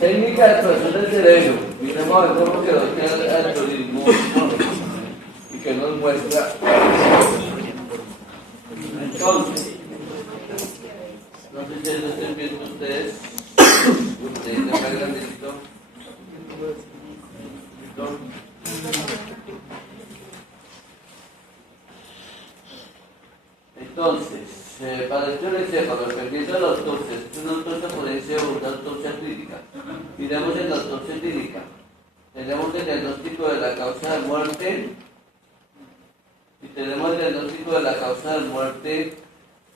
Técnica de exploración del cerebro. Miremos a ver cómo quedó aquí el algoritmo y que nos muestra. Entonces, no sé si lo estén viendo ustedes. Ustedes de acá grandecito. Entonces, para el encéfalo, dependiendo de la autopsia, es una autopsia forense o una autopsia clínica. Miremos en la autopsia clínica. Tenemos el diagnóstico de la causa de muerte. Si tenemos el diagnóstico de la causa de muerte,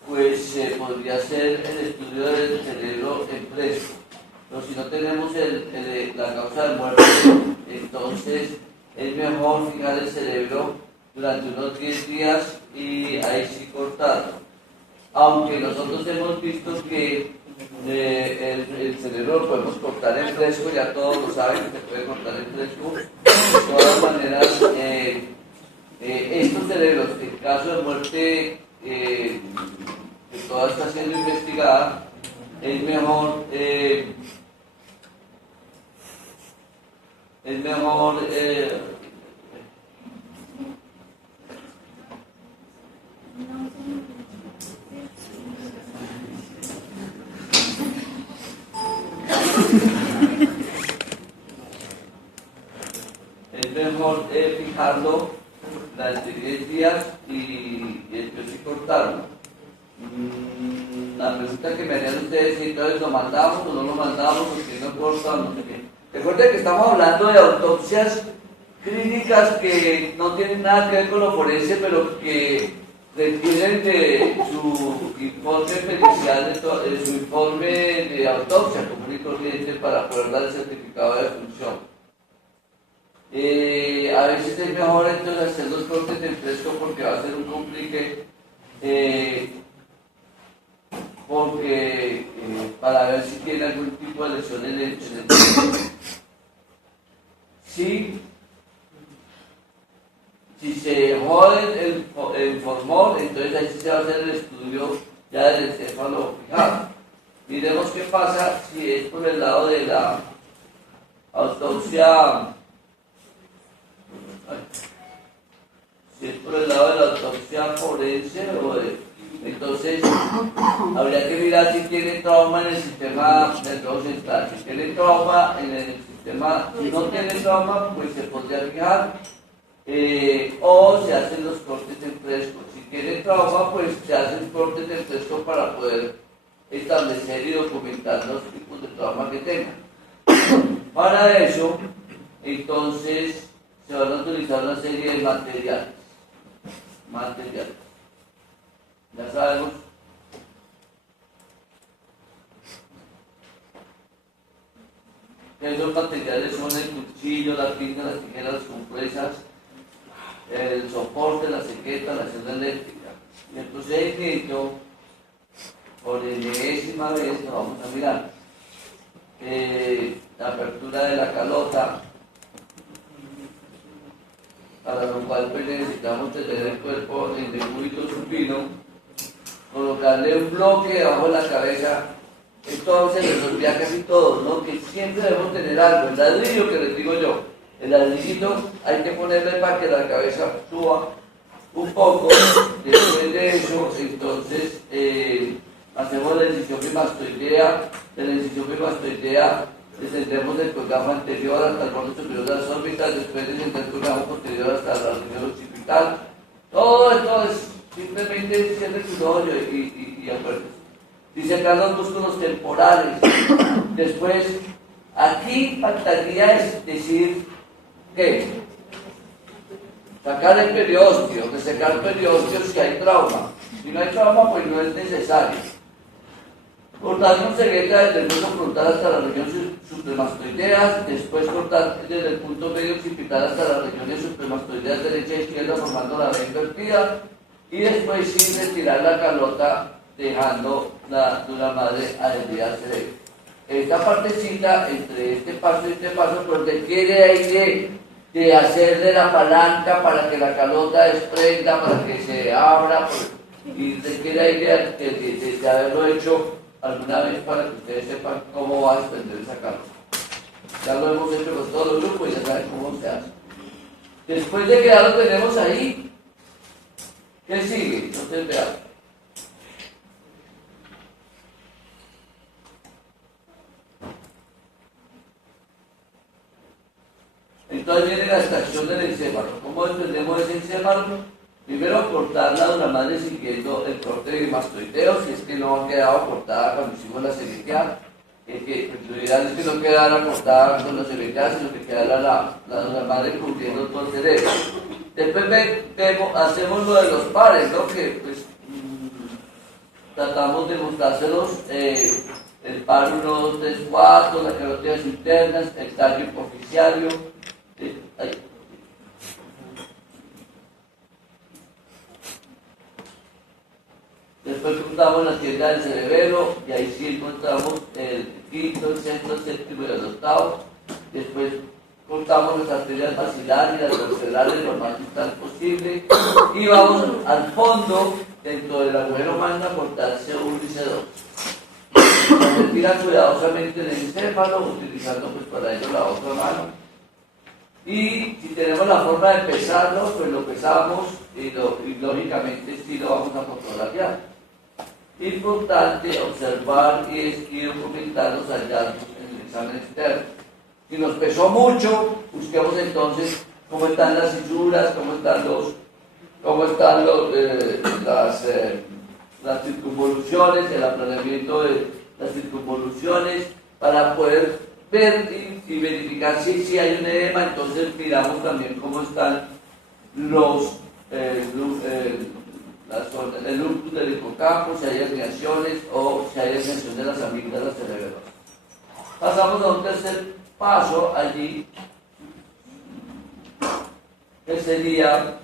pues podría ser el estudio del cerebro en fresco. Pero si no tenemos la causa de muerte, entonces es mejor fijar el cerebro durante unos 10 días y ahí sí cortarlo. Aunque nosotros hemos visto que el cerebro lo podemos cortar en fresco, ya todos lo saben que se puede cortar en fresco. De todas maneras, estos cerebros, en caso de muerte que todavía está siendo investigada, es mejor fijarlo durante 10 días y después sí cortarlo. La pregunta que me harían ustedes si entonces lo mandamos o no lo mandamos, porque no corta, no sé qué. Recuerden que estamos hablando de autopsias clínicas que no tienen nada que ver con lo forense, pero que requieren de su informe pericial, de su informe de autopsia común y corriente para poder dar el certificado de defunción. A veces es mejor entonces hacer los cortes en fresco porque va a ser un complique, porque para ver si tiene algún tipo de lesión en el cerebro. Si se jode el formol, entonces ahí sí se va a hacer el estudio ya del encéfalo fijado. Miremos qué pasa si es por el lado de la autopsia. Si es por el lado de la autopsia forense, entonces habría que mirar si tiene trauma en el sistema nervioso central. Si tiene trauma en el sistema, si no tiene trauma, pues se podría fijar o se hacen los cortes en fresco. Si tiene trauma, pues se hacen cortes en fresco para poder establecer y documentar los tipos de trauma que tenga. Para eso, entonces, se van a utilizar una serie de materiales. Ya sabemos. Que esos materiales son el cuchillo, la pinza, las tijeras, las compresas, el soporte, la cequeta, la celda eléctrica. Y el procedimiento, por enésima vez, lo vamos a mirar. La apertura de la calota, para lo cual pues necesitamos tener el cuerpo en decúbito supino, colocarle un bloque debajo de la cabeza. Esto se les olvida casi todo, ¿no? Que siempre debemos tener algo, el ladrillo que les digo yo, el ladrillito hay que ponerle para que la cabeza suba un poco. Después de eso, entonces hacemos la incisión bimastoidea. De la incisión bimastoidea descendemos del colgajo anterior hasta el borde superior de las órbitas, después descender el colgajo posterior hasta la región occipital. Todo esto es simplemente cierre tu ojo y acuerdes. Disecar los músculos temporales. Después, aquí faltaría es decir que sacar el periósteo, resecar periosteos si hay trauma. Si no hay trauma, pues no es necesario. Cortar con cegueta desde el hueso frontal hasta la región supremastoidea, después cortar desde el punto medio occipital hasta las regiones supremastoideas derecha e izquierda formando la V invertida, y después sí retirar la calota dejando la dura madre adherida al cerebro. Esta partecita entre este paso y este paso pues requiere ahí de hacerle la palanca para que la calota desprenda, para que se abra, y requiere ahí de haberlo hecho alguna vez para que ustedes sepan cómo va a desprender esa calota. Ya lo hemos hecho con todos los grupos y ya saben cómo se hace. Después de que ya lo tenemos ahí, ¿qué sigue? Entonces veamos. Entonces viene la extracción del encéfalo. ¿Cómo entendemos ese encéfalo? Primero cortar la dura madre siguiendo el corte de mastoideo, si es que no ha quedado cortada cuando hicimos la selección. Lo ideal es que no quedara cortada con la selección, sino que quedara la dura madre cubriendo todo el cerebro. Después hacemos lo de los pares, ¿no? Que pues tratamos de mostrárselos el par 1, 2, 3, 4, las carótidas internas, el tallo hipoficiario. Después juntamos la tienda del cerebelo y ahí sí encontramos el quinto, el sexto, el séptimo y el octavo. Después cortamos las arterias basilares y las dorsales lo más distal posible y vamos al fondo dentro del agujero magno a cortar C1 y C2. Se retira cuidadosamente el encéfalo utilizando pues para ello la otra mano. Y si tenemos la forma de pesarlo, pues lo pesamos y lógicamente sí lo vamos a fotografiar. Importante observar y documentar los hallazgos en el examen externo. Si nos pesó mucho, busquemos entonces cómo están las fisuras, cómo están las circunvoluciones, el aplanamiento de las circunvoluciones, para poder ver y verificar si hay un edema. Entonces miramos también cómo están el lupus del hipocampo, si hay herniaciones o si hay herniación de las amígdalas cerebrales. Pasamos a un tercer paso allí, que sería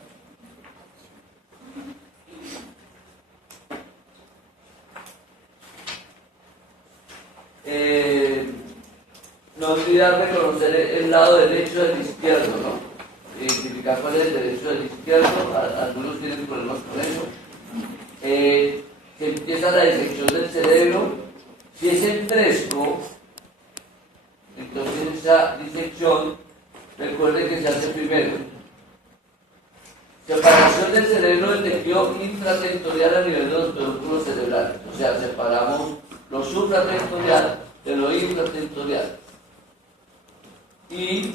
no olvidar reconocer el lado derecho del izquierdo, ¿no? Identificar cuál es el derecho del izquierdo. Algunos tienen problemas con eso. Se empieza la disección del cerebro. Si es en fresco, entonces esa disección, recuerden que se hace primero separación del cerebro del tejido intratentorial a nivel de los pedúnculos cerebrales. O sea, separamos lo supratentorial de lo intratentorial. Y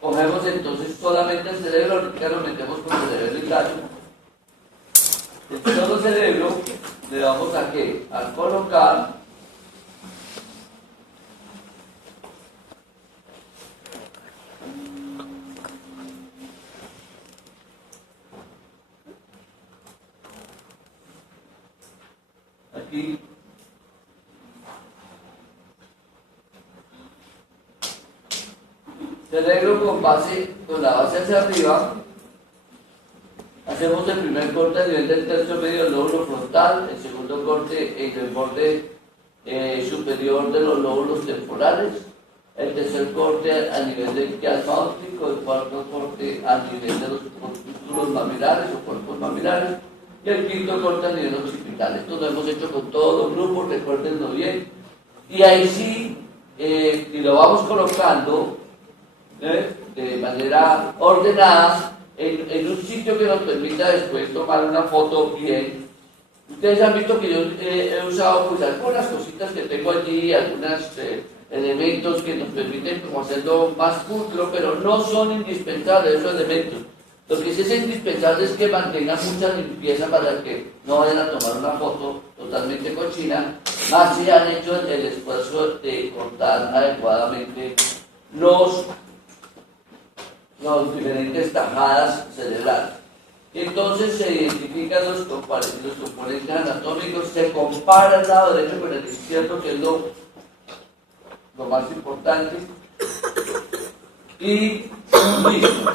cogemos entonces solamente el cerebro, ahorita lo metemos con el cerebro y tallo. El solo cerebro le vamos a ¿qué? A colocar aquí cerebro con la base hacia arriba. Hacemos el primer corte a nivel del tercio medio del lóbulo frontal, el segundo corte en el borde superior de los lóbulos temporales, el tercer corte a nivel del quiasmático, el cuarto corte a nivel de los corpúsculos mamilares o cuerpos mamilares y el quinto corte a nivel occipital. Esto lo hemos hecho con todos los grupos, recuérdenlo bien. Y ahí sí, y lo vamos colocando de manera ordenada en un sitio que nos permita después tomar una foto bien. Ustedes han visto que yo he usado pues algunas cositas que tengo allí, algunos elementos que nos permiten como hacerlo más pulcro, pero no son indispensables esos elementos. Lo que sí es indispensable es que mantengan mucha limpieza para que no vayan a tomar una foto totalmente cochina, más si han hecho el esfuerzo de cortar adecuadamente los diferentes tajadas cerebrales. Entonces se identifican los componentes anatómicos, se compara el lado derecho con el izquierdo, que es lo más importante, y listo.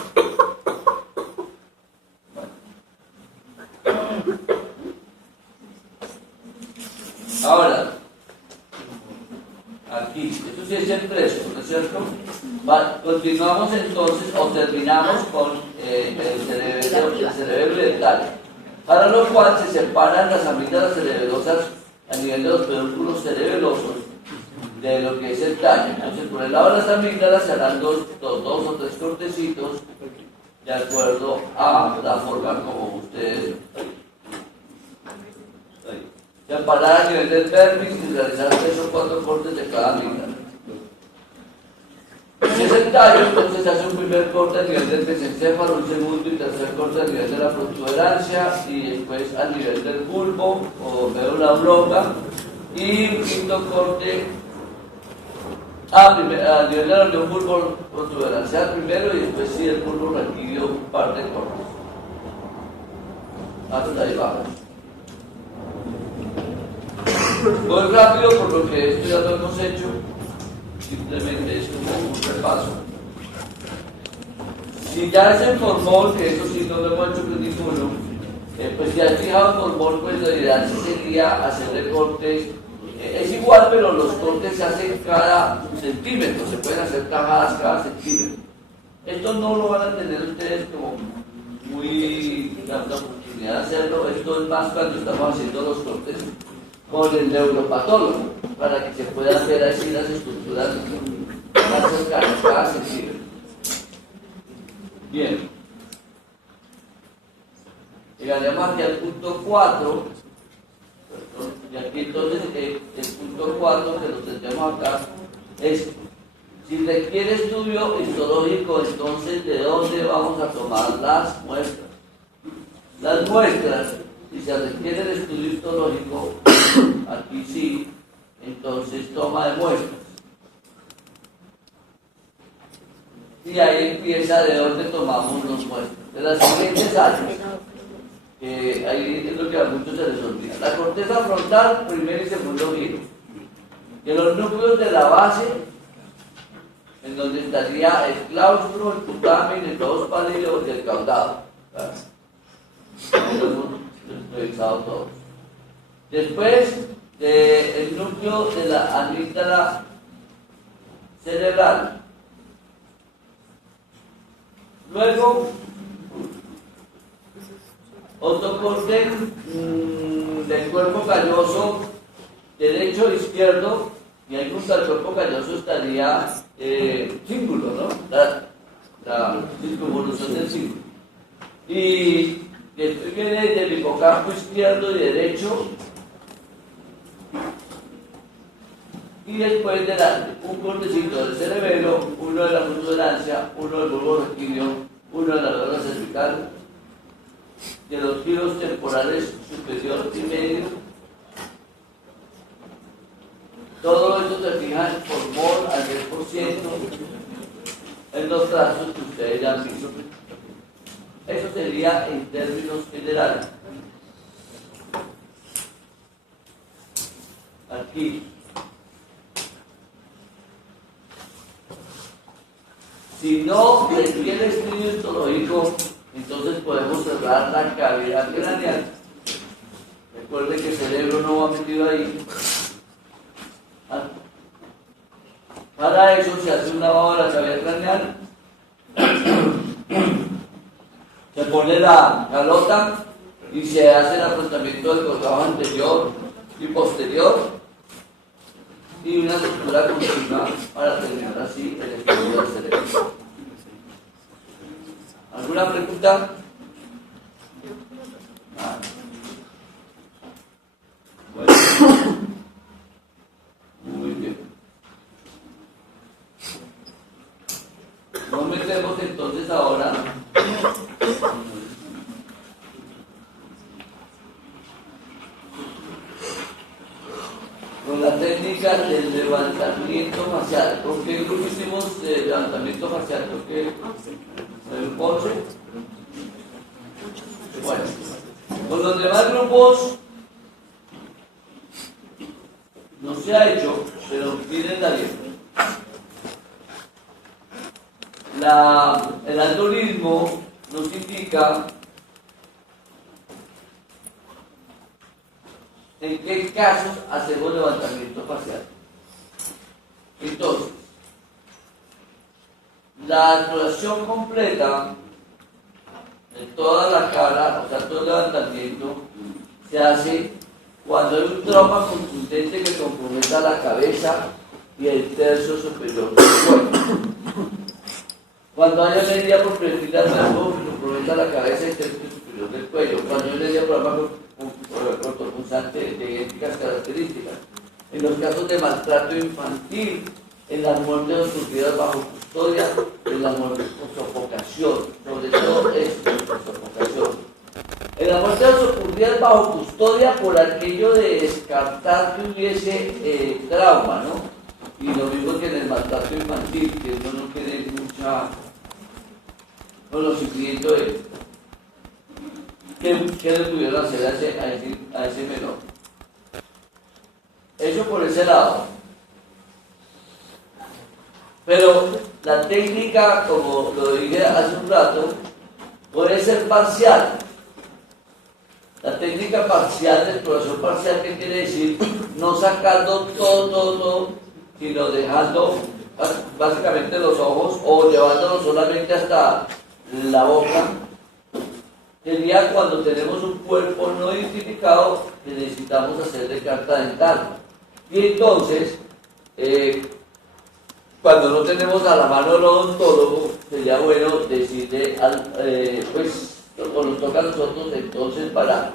Ahora, aquí, esto sí es el fresco, ¿no es cierto? Continuamos entonces o terminamos con el cerebro y el tallo, para lo cual se separan las amígdalas cerebelosas a nivel de los pedúnculos cerebelosos de lo que es el tallo. Entonces, por el lado de las amígdalas se harán dos o tres cortecitos de acuerdo a la forma como ustedes se amparar a nivel del vértice y realizar 3 o 4 cortes de cada amígdala. Si es el tallo, entonces se hace un primer corte a nivel del mesencéfalo, un segundo y tercer corte a nivel de la protuberancia y después a nivel del bulbo o médula oblonga y un quinto corte a nivel de la unión bulbo protuberancial primero y después sí el bulbo raquídeo un par de cortes. Hasta ahí vamos. Voy rápido por lo que esto ya lo hemos hecho. Simplemente es como un repaso. Si ya se formó, que eso sí no lo hemos hecho con ninguno, pues ya el fijado formó, pues lo ideal sería hacer recortes. Es igual, pero los cortes se hacen cada centímetro, se pueden hacer tajadas cada centímetro. Esto no lo van a tener ustedes como muy la oportunidad de hacerlo. Esto es más cuando estamos haciendo los cortes con el neuropatólogo, para que se puedan ver así las estructuras más cercanas cada centímetro. Bien. Llegaremos aquí al punto 4. Y aquí entonces el punto 4 que lo tendremos acá es: si requiere estudio histológico, entonces ¿de dónde vamos a tomar las muestras? Las muestras, si se requiere el estudio histológico, aquí sí, entonces toma de muestras. Y ahí empieza de dónde tomamos las muestras. De las siguientes áreas. Ahí es lo que a muchos se les olvida. La corteza frontal, primer y segundo giro. Que los núcleos de la base, en donde estaría el claustro, el putamen, el globus pálido y el caudado. Lo hemos revisado todos. Después, el núcleo de la amígdala cerebral. Luego, otro corte del cuerpo calloso derecho e izquierdo, y ahí junto al cuerpo calloso estaría cíngulo, ¿no? La circunvolución del cíngulo. Y después viene del hipocampo izquierdo y derecho, y después de un cortecito del cerebelo, uno de la protuberancia, uno del bulbo raquídeo, uno de la médula cervical, de los giros temporales superior y medio. Todo esto se fija en formol al 10% en los trazos que ustedes ya han visto. Eso sería en términos generales. Aquí. Si no requiere estudio histológico, entonces podemos cerrar la cavidad craneal. Recuerden que el cerebro no va metido ahí. Para eso se hace un lavado de la cavidad craneal. Se pone la calota y se hace el afrontamiento del costado anterior y posterior y una estructura continua para terminar así el estudio del cerebro. ¿Alguna pregunta? Bueno. Muy bien. Nos metemos entonces ahora con la técnica del levantamiento facial. ¿Por qué hicimos levantamiento facial? ¿Por qué? ¿El 11? Bueno, con los demás grupos no se ha hecho, pero miren la bien. El algoritmo nos indica en qué casos hacemos levantamiento facial. Entonces, la exploración completa de toda la cara, o sea, todo el levantamiento, se hace cuando hay un trauma contundente que comprometa la cabeza y el tercio superior del cuello. Cuando hay una herida por proyectil atrasado, que comprometa la cabeza y el tercio superior del cuello. Cuando hay una herida por abajo cortopunzante de idénticas características. En los casos de maltrato infantil, en las muertes ocurridas bajo custodia, en las muertes por sofocación, sobre todo esto, por sofocación. En las muertes ocurridas bajo custodia por aquello de descartar que hubiese trauma, ¿no? Y lo mismo que en el maltrato infantil, que uno no tiene mucha conocimiento de qué le pudieron hacer a ese menor. Eso por ese lado. Pero la técnica, como lo dije hace un rato, puede ser parcial. La técnica parcial de exploración parcial, ¿qué quiere decir? No sacando todo, sino dejando básicamente los ojos o llevándolo solamente hasta la boca. Sería cuando tenemos un cuerpo no identificado que necesitamos hacerle carta dental. Y entonces, cuando no tenemos a la mano al odontólogo, sería bueno decirle, o nos toca a nosotros entonces para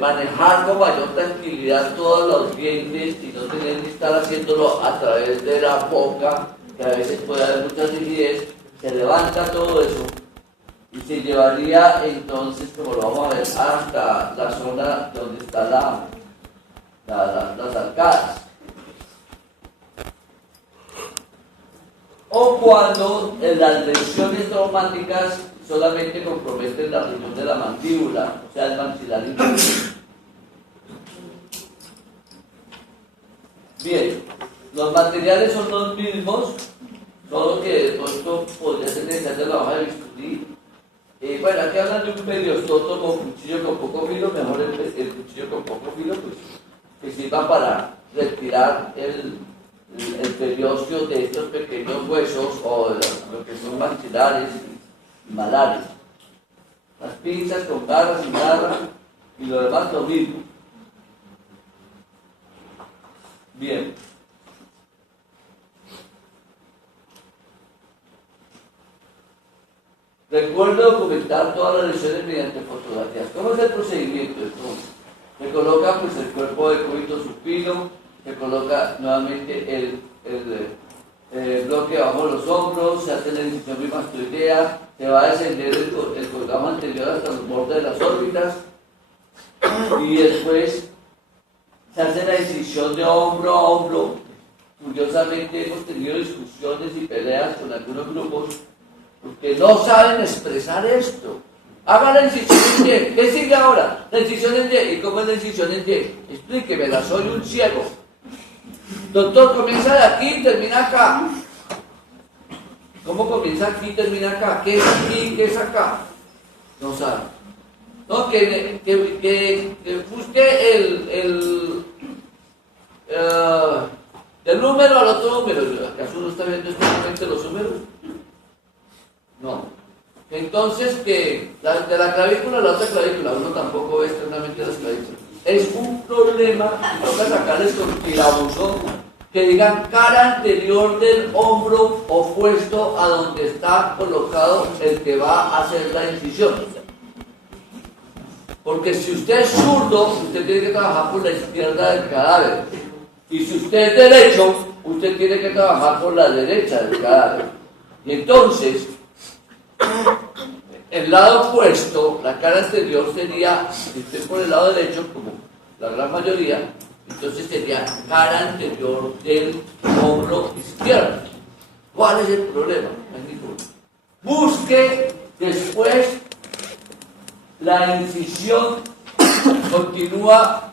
manejar con mayor tranquilidad todos los dientes y no tener que estar haciéndolo a través de la boca, que a veces puede haber mucha rigidez, se levanta todo eso y se llevaría entonces, como lo vamos a ver, hasta la zona donde está las arcadas. O cuando las lesiones traumáticas solamente comprometen la región de la mandíbula, o sea, el maxilar inferior. Bien, los materiales son los mismos, solo que esto podría ser necesario la hoja de bisturí. Bueno, aquí hablan de un periostoto con cuchillo con poco filo, mejor el cuchillo con poco filo, pues, que sirva para retirar el periósteo de estos pequeños huesos o lo que son maxilares y malares. Las pinzas con garras y garras y lo demás lo mismo. Bien. Recuerda documentar todas las lesiones mediante fotografías. ¿Cómo es el procedimiento entonces? Se coloca pues, el cuerpo de cúbito supino, se coloca nuevamente el bloque bajo los hombros, se hace la incisión bimastoidea, se va a descender el colgado anterior hasta los bordes de las órbitas y después se hace la incisión de hombro a hombro. Curiosamente hemos tenido discusiones y peleas con algunos grupos porque no saben expresar esto. Hagan la incisión en Y. ¿Qué sigue ahora? La incisión en Y. ¿Y cómo es la incisión en Y? Explíquemela, soy un ciego. Doctor, comienza de aquí y termina acá. ¿Cómo comienza aquí y termina acá? ¿Qué es aquí y qué es acá? No sabe. No, que busque del número al otro número. ¿Acaso no está viendo exactamente los números? No. Entonces, que de la clavícula a la otra clavícula, uno tampoco ve externamente las clavículas. Es un problema, toca sacarles con tirabuzón, que digan cara anterior del hombro opuesto a donde está colocado el que va a hacer la incisión. Porque si usted es zurdo, usted tiene que trabajar por la izquierda del cadáver. Y si usted es derecho, usted tiene que trabajar por la derecha del cadáver. Y entonces, el lado opuesto, la cara exterior sería, si usted por el lado derecho, como la gran mayoría, entonces sería cara anterior del hombro izquierdo. ¿Cuál es el problema? Busque después la incisión, continúa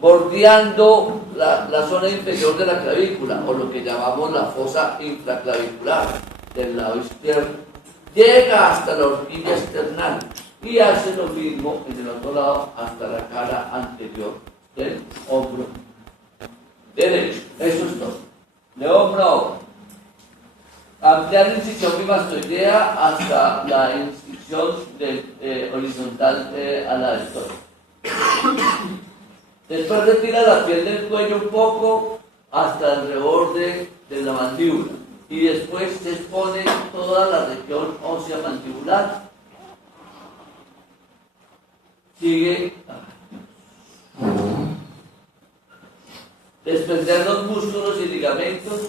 bordeando la zona inferior de la clavícula, o lo que llamamos la fosa infraclavicular del lado izquierdo. Llega hasta la horquilla external y hace lo mismo en el otro lado hasta la cara anterior del hombro derecho. Eso es todo. De hombro a hombro. Ampliar la incisión bimastoidea hasta la incisión horizontal a la del torso. Después retira la piel del cuello un poco hasta el reborde de la mandíbula y después se expone toda la región ósea mandibular. Sigue desprender los músculos y ligamentos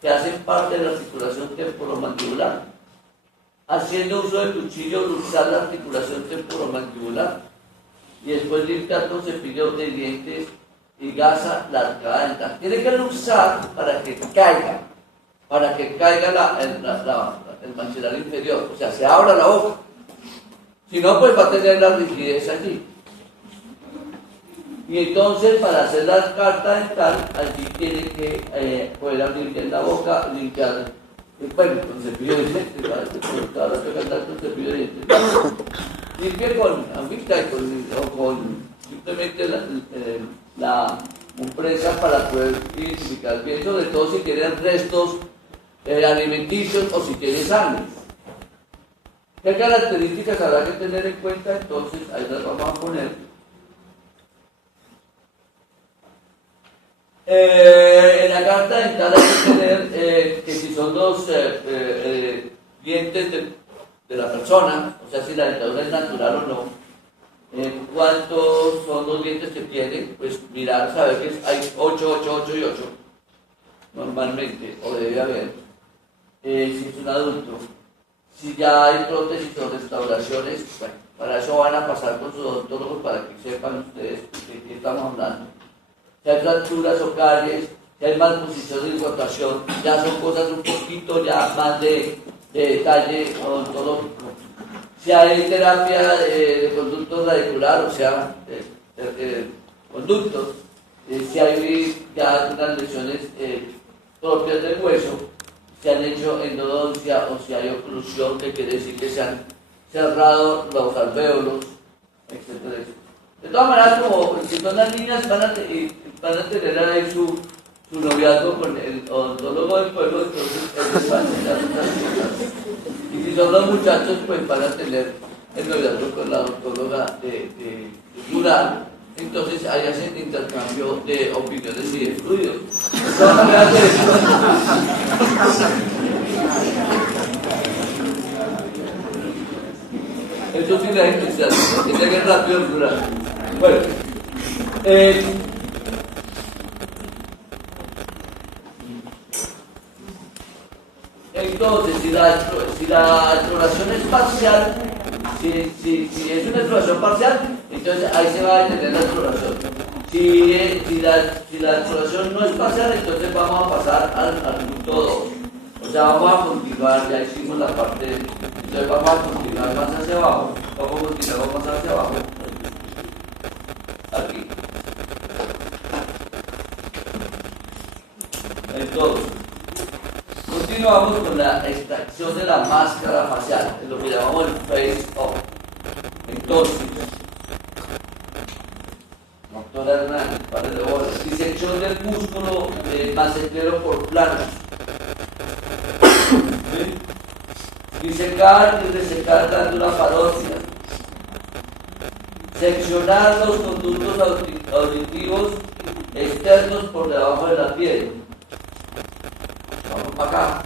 que hacen parte de la articulación temporomandibular, haciendo uso del cuchillo, luxar la articulación temporomandibular y después limpiar con cepillo de dientes y gasa la arcada dental. Tiene que luxar para que caiga el maxilar inferior, o sea, se abra la boca. Si no, pues va a tener la rigidez allí. Y entonces, para hacer la carta dental, allí tiene que poder abrir bien la boca, limpiar, bueno, con cepillo de dientes, ahora tengo que andar con cepillo de dientes. Limpie con agüita o con simplemente la compresa para poder identificar bien, sobre todo si tienen restos alimenticios o si tiene sangre. ¿Qué características habrá que tener en cuenta? Entonces, ahí las vamos a poner. En la carta dental hay que tener que si son los dientes de la persona, o sea, si la dentadura es natural o no, cuántos son los dientes que tiene, pues mirar, saber que hay 8, 8, 8 y 8, normalmente, o debe haber, si es un adulto. Si ya hay prótesis o restauraciones, bueno, para eso van a pasar con sus odontólogos para que sepan ustedes de qué estamos hablando. Si hay fracturas o caries, si hay malposición y rotación, ya son cosas un poquito ya más de detalle odontológico. Si hay terapia de conducto radicular, o sea, conductos, si hay ya unas lesiones propias del hueso, si han hecho endodoncia o si hay oclusión, que quiere decir que se han cerrado los alvéolos, etc. De todas maneras, como si son las niñas, van a tener ahí su noviazgo con el odontólogo del pueblo, entonces ellos van a enseñar otras cosas. Y si son los muchachos, pues van a tener el noviazgo con la odontóloga de rural. Entonces ahí hacen intercambio de opiniones y de estudios. De todas maneras, esto sí la gente se hace, que llegue rápido el rural. Bueno, entonces, si la exploración es parcial, si es una exploración parcial, entonces ahí se va a detener la exploración. Si la exploración no es parcial, entonces vamos a pasar al punto 2. O sea, vamos a continuar, ya hicimos la parte, entonces vamos a continuar más hacia abajo, vamos a continuar más hacia abajo, aquí. Entonces, continuamos con la extracción de la máscara facial, es lo que llamamos el face-off. Entonces, doctora Hernández, padre de bolas, disección del músculo macetero por planos. ¿Sí? Disecar y resecar glándula parótida. Seccionar los conductos auditivos externos por debajo de la piel. Vamos para acá.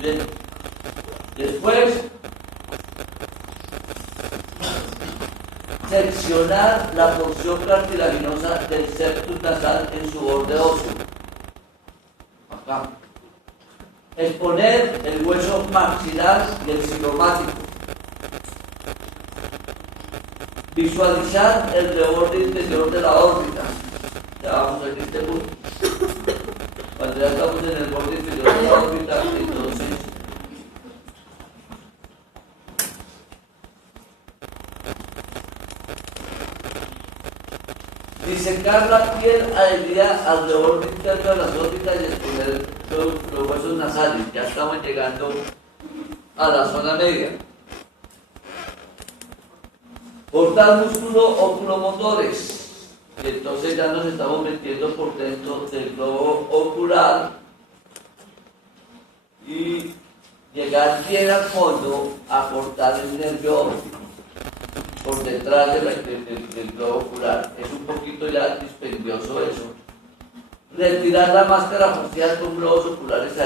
Bien. Después, seccionar la porción cartilaginosa del septum nasal en su borde óseo. Acá. Exponer el hueso maxilar y el cigomático. Visualizar el reborde interior de la órbita. Ya vamos a este punto. Cuando ya estamos en el borde inferior de la órbita, entonces disecar la piel adherida al reborde interno de las órbitas y exponer los huesos nasales. Ya estamos llegando a la zona media. Cortar músculo oculomotores. Entonces ya nos estamos metiendo por dentro del globo ocular y llegar bien al fondo a cortar el nervio óptico por detrás del globo ocular. Es un poquito ya dispendioso eso. retirar la máscara facial con globos oculares